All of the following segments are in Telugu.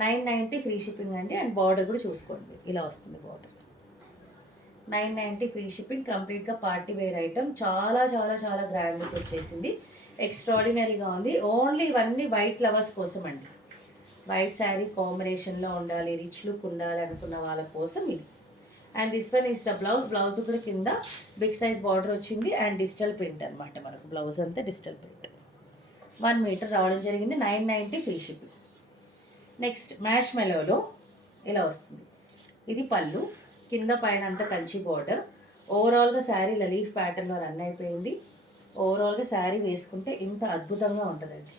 990 ఫ్రీ షిప్పింగ్ అండి. అండ్ బార్డర్ కూడా చూసుకోండి, ఇలా వస్తుంది బార్డర్. 990 free shipping. కంప్లీట్గా పార్టీ వేర్ ఐటమ్. చాలా చాలా చాలా గ్రాండ్ లుక్ వచ్చేసింది. ఎక్స్ట్రాడినరీగా ఉంది. ఓన్లీ ఇవన్నీ వైట్ లవర్స్ కోసం అండి. వైట్ శారీ కాంబినేషన్లో ఉండాలి, రిచ్ లుక్ ఉండాలి అనుకున్న వాళ్ళ కోసం ఇది. And this one is the blouse. Blouse కూడా కింద బిగ్ సైజ్ బార్డర్ వచ్చింది అండ్ డిజిటల్ ప్రింట్ అనమాట. మనకు బ్లౌజ్ అంతా డిజిటల్ ప్రింట్. 1 మీటర్ రావడం జరిగింది. 990 ఫ్రీ షిప్పింగ్. నెక్స్ట్ మ్యాష్ మెలోలో ఇలా వస్తుంది. ఇది పళ్ళు, కింద పైన అంతా కంచి బార్డర్. ఓవరాల్గా శారీ ఇలా లీఫ్ ప్యాటర్న్లో రన్ అయిపోయింది. ఓవరాల్గా శారీ వేసుకుంటే ఇంత అద్భుతంగా ఉంటుందండి.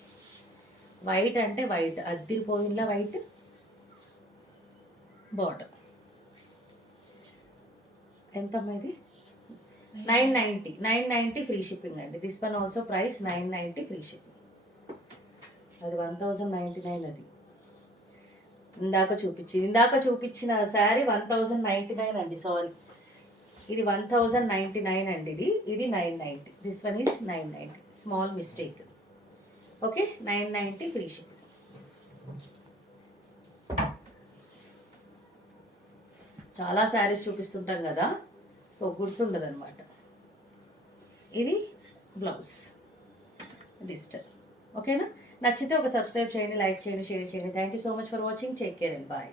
వైట్ అంటే వైట్, అద్దిరిపోయినలా వైట్ బార్డర్. ఎంత ఇది? 990 ఫ్రీ షిప్పింగ్ అండి. This one also price 990 free shipping. అది 1099. అది ఇందాక చూపించిన శారీ 1099 అండి. సారీ, ఇది 1099 అండి. ఇది 990. This one is 990. Small mistake. Okay, 990 free shipping. చాలా శారీస్ చూపిస్తుంటాం కదా, సో గుర్తుండదు అనమాట. ఇది బ్లౌజ్ డిజిటల్. ఓకేనా? నచ్చితే ఒక సబ్స్క్రైబ్ చేయండి, లైక్ చేయండి, షేర్ చేయండి. Thank you so much for watching. Take care and bye.